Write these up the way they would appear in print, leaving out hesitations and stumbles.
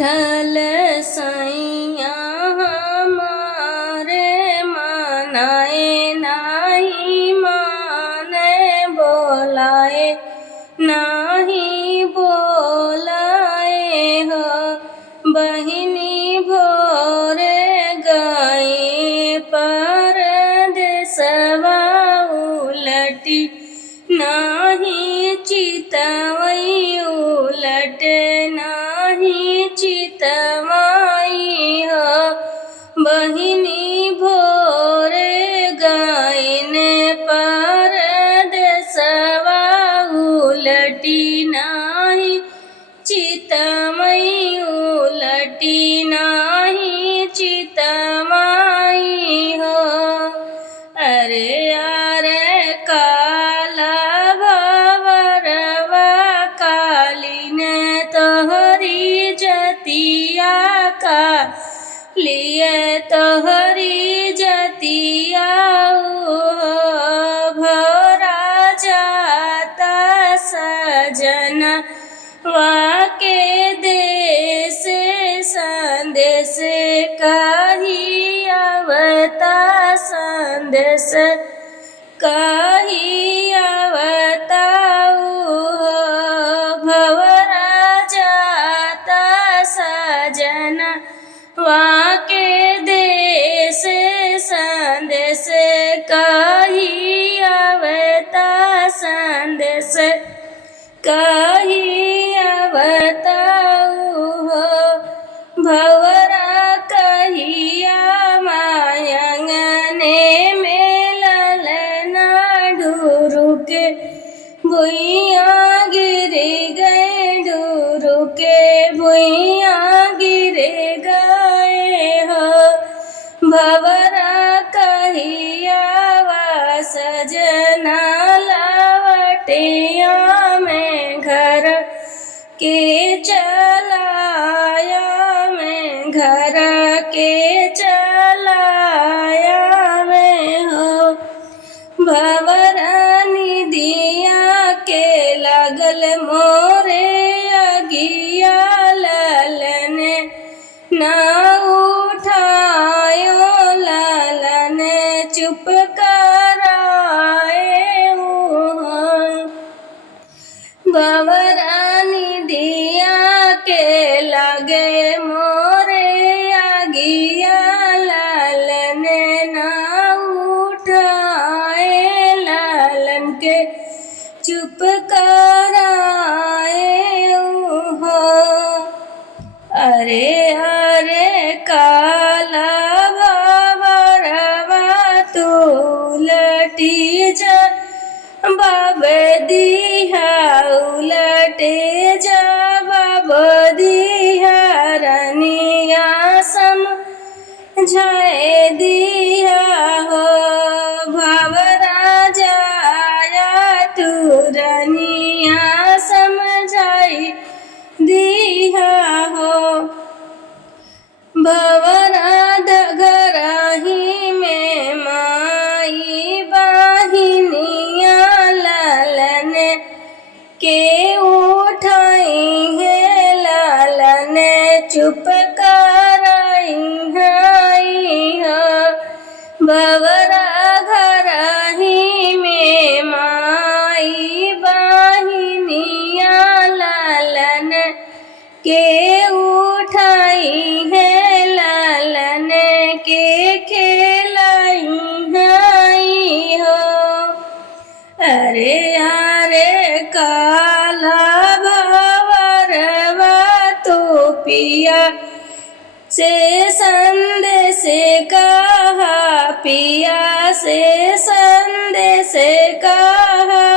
उठल सैया हमारे मनाए नाही माने बोलाए नाही बोलाए हो बहिनी भोरे गए परदेसवा उलटी नाही चितवई उलट नाही चितवाई हो बहिनी भोरे गायने परदेसवा उलटी नाही चितमई उलटी नाही चितमाई हो। अरे अरे काला भवरवा कालीने तोहरी जतिया का लिए तोहरी जतिया भरा जाता सजना वाके देश संदेश कही अवता संदेश कही अवता भवरा जाता सजना वाके देश संदेश कही अवता संदेश कही अवताऊ हो भवरा कहिया मायंगने में ललना ढूरू के भुइया गिर गए ढूरू के भुइया गिर गए हो भवरा कहिया वा सजना लावटिया में घर के चलाया में घर के चलाया में हो भवरानी दिया के लगल मोरे अगिया ललने ना उठायो ललने चुप कराए भवरानी दिया के लगे मोरे आगिया लालने ना उठाए लालन के चुप कराए हो। अरे अरे काला भवरवा तू लटी जा बाब दिहा उलटे जा बाब दिहा रनिया समझाए दिया हो भवरा जाया तू रनिया समझाई दिया हो भवरा दगराही में माई बाहिनिया लालने के उठाई है लालने चुप कराई है भवरा घराही में माई बाहिनिया लालन के उठाई है लालने के खेलाई हो। अरे अरे काला भवरवा तो पिया से संदेश कहा पिया से संदेश कहा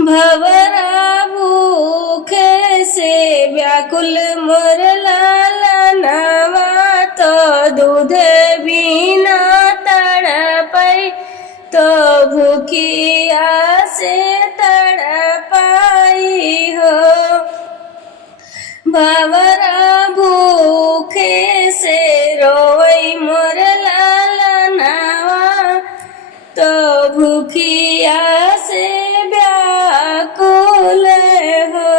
भवरा भूखे से व्याकुल मोर लालनवा तो दूध बिना तड़पाई तो भूखिया से तड़पाई हो भवरा भूखे से रोई मोर लालनवा तो भूखिया से व्याकुल हो।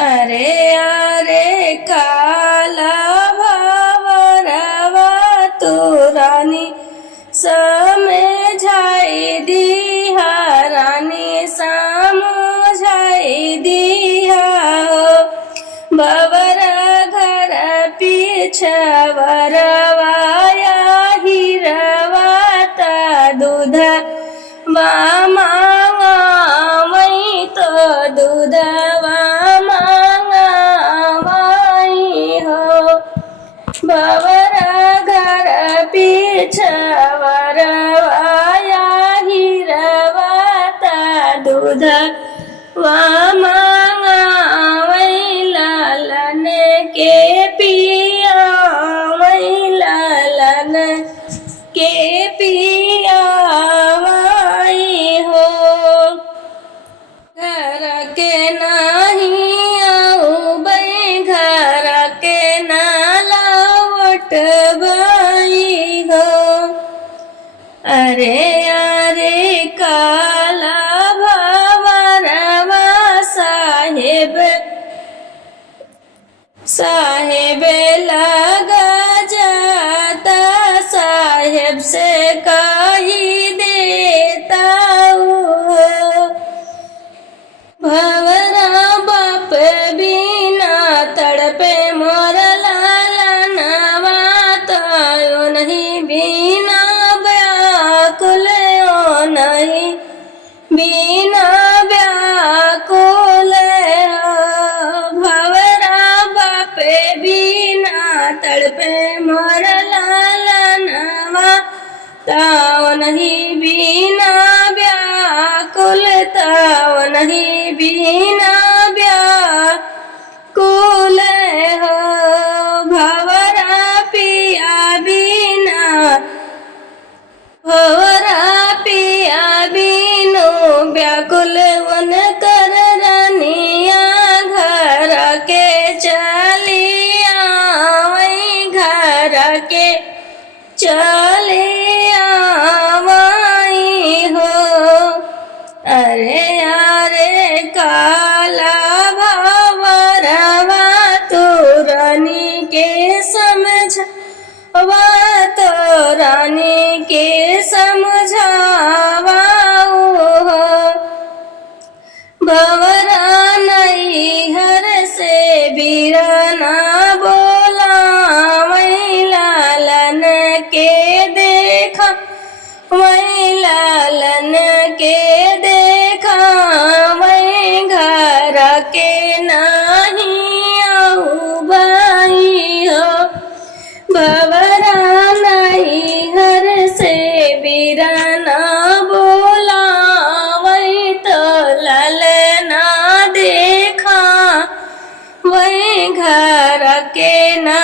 अरे अरे काला भवरवा तुरानी समझाई दिया रानी समझाई दिया भवर घर पिछवरवाया हिरवाता दूध मांगा वही तो दूधवा मांगावाई हो भवर घर पिछवरवाया हिरवाता दूध मांगावई लालन के पिया वही लालन के पिया हो घर के नहीं आऊ बई घर के ना लौट बई हो अरे अरे काला भवरवा साहेब साहेब लगा जाता साहेब से कही देता भवरा बाप बिना तड़पे मोर लाला नवातायो नहीं बिना व्याकुल ओ नहीं बिना व्याकुल भवरा बाप बिना तड़पे मोर लाला नवातायो नहीं बिना व्याकुल ताओ नहीं बिना व्याकुल हो भवरा पिया बिना भवरा पिया बिनु व्याकुल वन कर रनिया घर के चलिया वही घर के चलिया अरे अरे काला भवरवा तुरानी के समझवा तुरानी के समझावा भवरा नहीं हर से बीराना बोला वही लालन के देखा वही लालन के के नहीं आऊ भाई हो भवरा नहीं हर से बीराना बोला वही तो ललना देखा वही घर के ना